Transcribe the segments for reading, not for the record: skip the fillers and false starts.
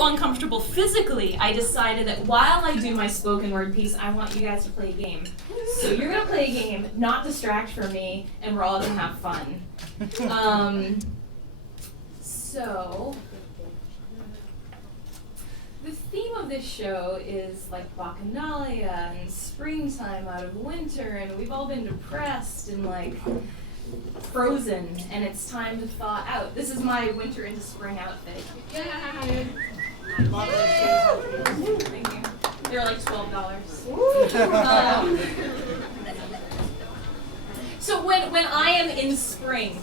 you uncomfortable physically, I decided that while I do my spoken word piece, I want you guys to play a game. So you're going to play a game, not distract from me, and we're all going to have fun. So, the theme of this show is like Bacchanalia and springtime out of winter, and we've all been depressed and like frozen, and it's time to thaw out. This is my winter into spring outfit. Yay! Thank you. They're like $12. So when I am in spring,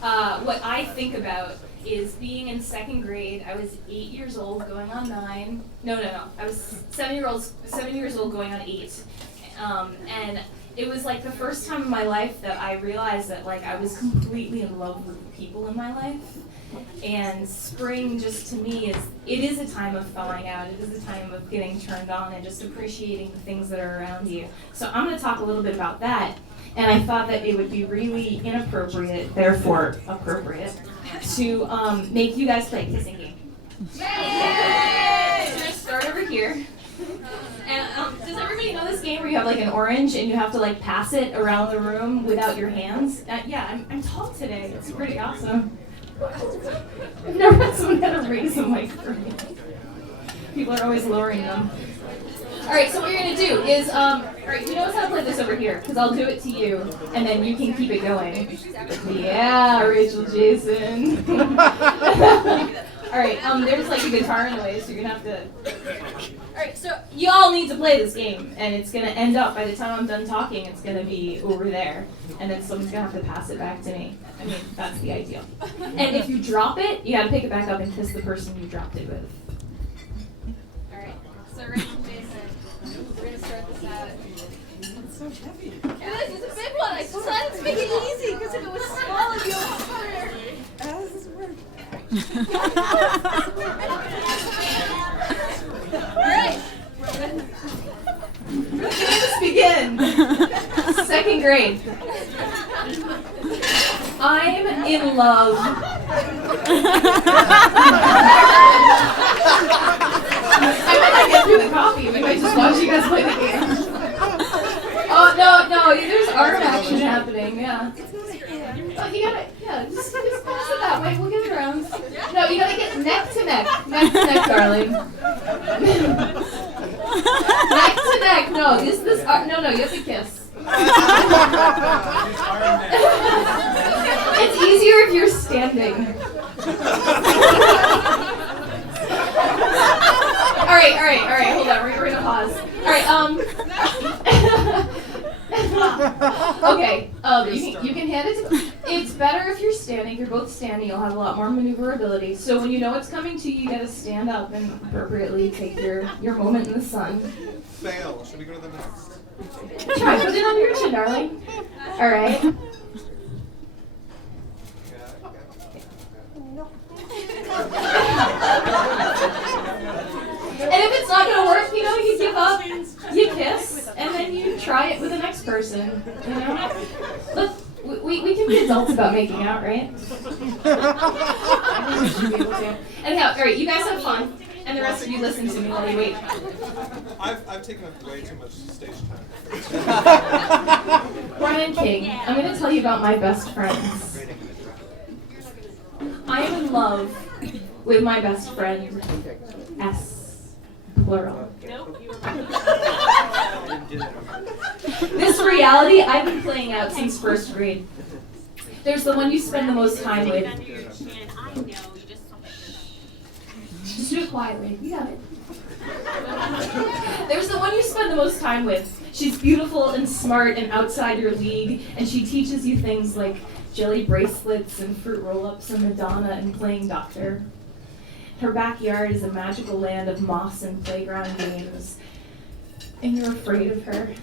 what I think about is being in second grade. I was 8 years old, going on 9. No. I was 7 years old, going on 8. And it was like the first time in my life that I realized that like I was completely in love with the people in my life. And spring just to me is a time of thawing out. It is a time of getting turned on and just appreciating the things that are around you. So I'm going to talk a little bit about that. And I thought that it would be really inappropriate, therefore appropriate, to make you guys play a kissing game. Yay! So we're going to start over here. And does everybody know this game where you have like an orange and you have to like pass it around the room without your hands? Yeah, I'm tall today. It's pretty awesome. I've never had someone had a raise on my screen. People are always lowering them. Alright, so what you're going to do is, alright, who knows how to play this over here? Because I'll do it to you, and then you can keep it going. Yeah, Rachel Jason. Alright, there's like a guitar in the way, so you're going to have to... Alright, so you all need to play this game, and it's going to end up, by the time I'm done talking, it's going to be over there. And then someone's going to have to pass it back to me. I mean, that's the ideal. And if you drop it, you got to pick it back up and kiss the person you dropped it with. Alright, so Rachel Jason, we're going to start this out. It's so heavy. It is, it's a big one. I decided to make it easy, because if it was small, it'd be a lot harder. How does this work? Alright. Let's begin. Second grade. I'm in love. I might not get through the coffee. We might just watch you guys play the game. Oh, no, there's arm action happening, yeah. Oh, you gotta, just pass it that way. We'll get it around. No, you gotta get neck to neck. Neck to neck, darling. Neck to neck. No, you have to kiss. It's easier if you're standing. All right. Hold on, we're gonna pause. All right. Okay. You can hand it to. It's better if you're standing. If you're both standing, you'll have a lot more maneuverability. So when you know it's coming to you, you gotta stand up and appropriately take your moment in the sun. Fail. Should we go to the next? Try put it on your chin, darling. All right. And if it's not going to work, you give up, you kiss, and then you try it with the next person, Look, we can be adults about making out, right? I think we should be able to. Anyhow, all right, you guys have fun, and the rest of you listen to me while you wait. I've taken up way too much stage time. Brian King, I'm going to tell you about my best friends. I am in love with my best friend, S. Plural. This reality I've been playing out since first grade. There's the one you spend the most time with. Just do it quietly. You got it. There's the one you spend the most time with. She's beautiful and smart and outside your league, and she teaches you things like jelly bracelets and fruit roll-ups and Madonna and playing doctor. Her backyard is a magical land of moss and playground games, and you're afraid of her,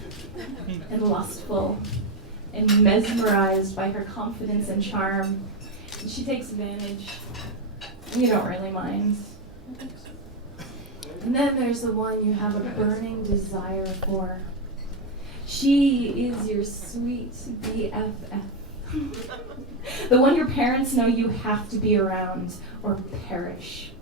and lustful, and mesmerized by her confidence and charm, and she takes advantage, and you don't really mind. And then there's the one you have a burning desire for. She is your sweet BFF. The one your parents know you have to be around or perish.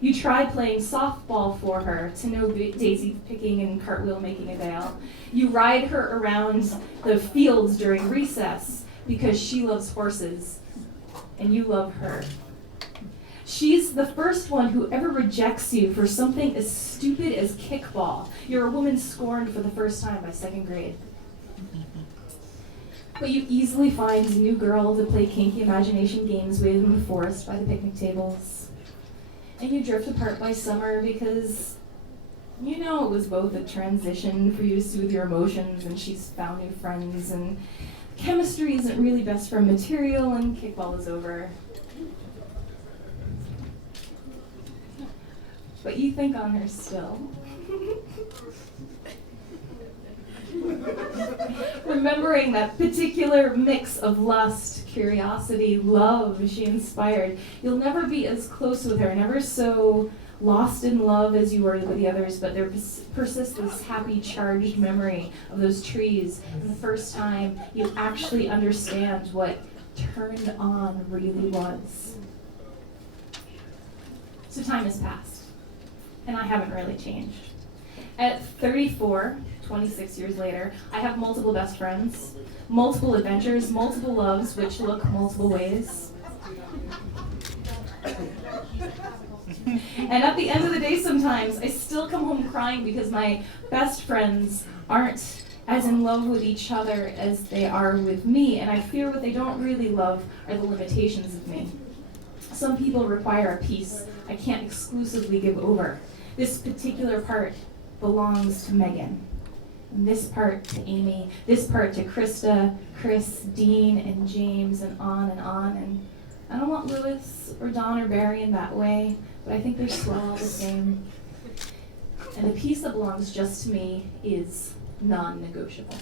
You try playing softball for her to no daisy picking and cartwheel making avail. You ride her around the fields during recess because she loves horses and you love her. She's the first one who ever rejects you for something as stupid as kickball. You're a woman scorned for the first time by second grade. But you easily find a new girl to play kinky imagination games with in the forest by the picnic tables. And you drift apart by summer because you know it was both a transition for you to soothe your emotions and she's found new friends and chemistry isn't really best friend material and kickball is over. But you think on her still. Remembering that particular mix of lust, curiosity, love she inspired, you'll never be as close with her, never so lost in love as you were with the others, but there persists this happy, charged memory of those trees and the first time you actually understand what turned on really was. So time has passed, and I haven't really changed. At 34, 26 years later, I have multiple best friends, multiple adventures, multiple loves, which look multiple ways. And at the end of the day sometimes, I still come home crying because my best friends aren't as in love with each other as they are with me, and I fear what they don't really love are the limitations of me. Some people require a piece I can't exclusively give over. This particular part belongs to Megan. And this part to Amy, this part to Krista, Chris, Dean, and James, and on and on. And I don't want Lewis or Don or Barry in that way, but I think they're swell all the same. And the piece that belongs just to me is non-negotiable.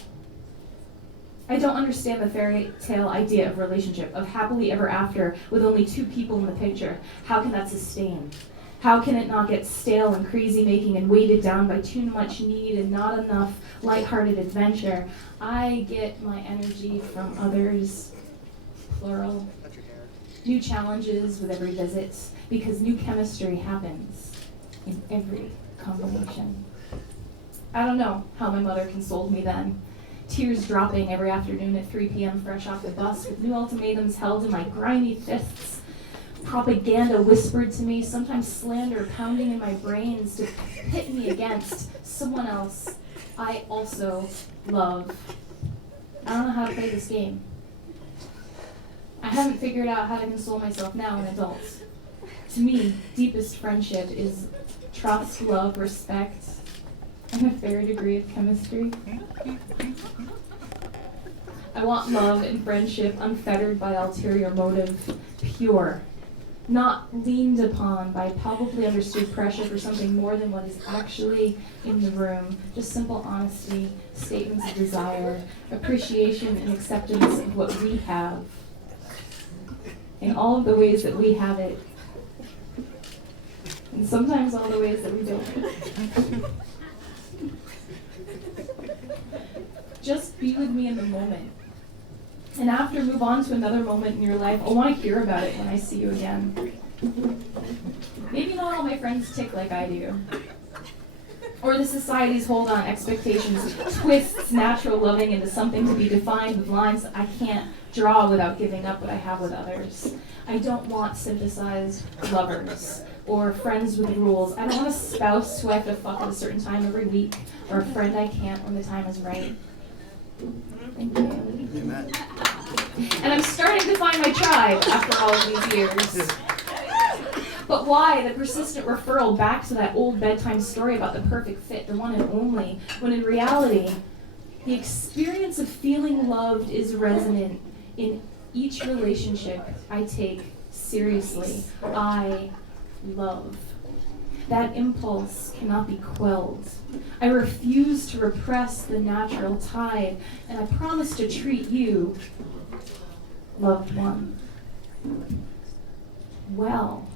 I don't understand the fairy tale idea of relationship, of happily ever after with only two people in the picture. How can that sustain? How can it not get stale and crazy-making and weighted down by too much need and not enough lighthearted adventure? I get my energy from others, plural. New challenges with every visit, because new chemistry happens in every combination. I don't know how my mother consoled me then. Tears dropping every afternoon at 3 p.m. fresh off the bus with new ultimatums held in my grimy fists. Propaganda whispered to me, sometimes slander pounding in my brains to pit me against someone else I also love. I don't know how to play this game. I haven't figured out how to console myself now in adults. To me, deepest friendship is trust, love, respect, and a fair degree of chemistry. I want love and friendship unfettered by ulterior motive, pure, not leaned upon by palpably understood pressure for something more than what is actually in the room. Just simple honesty, statements of desire, appreciation and acceptance of what we have, in all of the ways that we have it, and sometimes all the ways that we don't. Just be with me in the moment. And after, move on to another moment in your life. I want to hear about it when I see you again. Maybe not all my friends tick like I do. Or the society's hold on expectations twists natural loving into something to be defined with lines that I can't draw without giving up what I have with others. I don't want synthesized lovers or friends with rules. I don't want a spouse who I have to fuck at a certain time every week, or a friend I can't when the time is right. Thank you. Amen. And I'm starting to find my tribe after all of these years. But why the persistent referral back to that old bedtime story about the perfect fit, the one and only, when in reality, the experience of feeling loved is resonant in each relationship I take seriously. I love. That impulse cannot be quelled. I refuse to repress the natural tide, and I promise to treat you, loved one, well.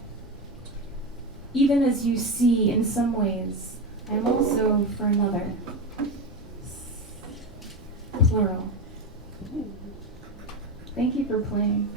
Even as you see, in some ways, I am also for another. Plural. Thank you for playing.